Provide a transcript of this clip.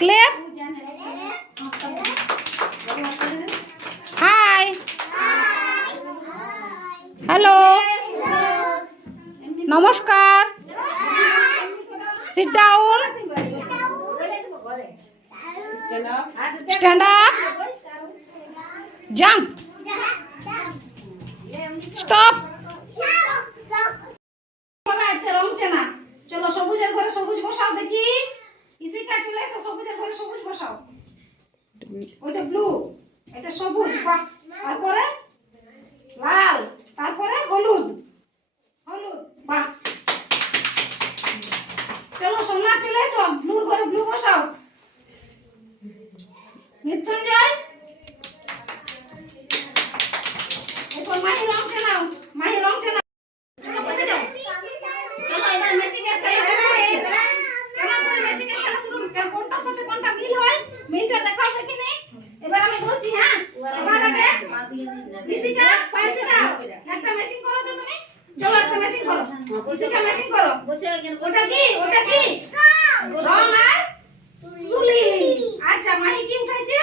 ক্লেপ। Hi, hello, নমস্কার, sit down, stand up, jump, stop. রংছে না, চলো সবুজের ঘরে সবুজ বসাও দেখি। ইসিকা চলে এসো, সবুজের ঘরে সবুজ বসাও। ওইটা ব্লু, এটা সবুজ, তারপরে লাল, তারপরে হলুদ, হলুদ, বাহ। চলো সোমনাথ চলে এসো, ব্লুর ঘরে ব্লু বসাও। মৃত্যুঞ্জয়, এরপর মাহি রংছে নাও, মাহি রংছে নাও। চলো বসে যাও। চলো এবার ম্যাচিং এর খেলা শুরু হচ্ছে। কেমন করে ম্যাচিং এর খেলা শুরু? কোনটার সাথে কোনটা মিল হয়, মিলটা দেখাও দেখিনি। এবার আমি বলছি, হ্যাঁ, তোমার আগে ইসিকা পাইছে দাও, একটা ম্যাচিং করো তো তুমি। চলো একটা ম্যাচিং করো, ইসিকা ম্যাচিং করো। ওটা কি, ওটা কি? রং আর তুলি। আচ্ছা, মাহি কি উঠাইছে?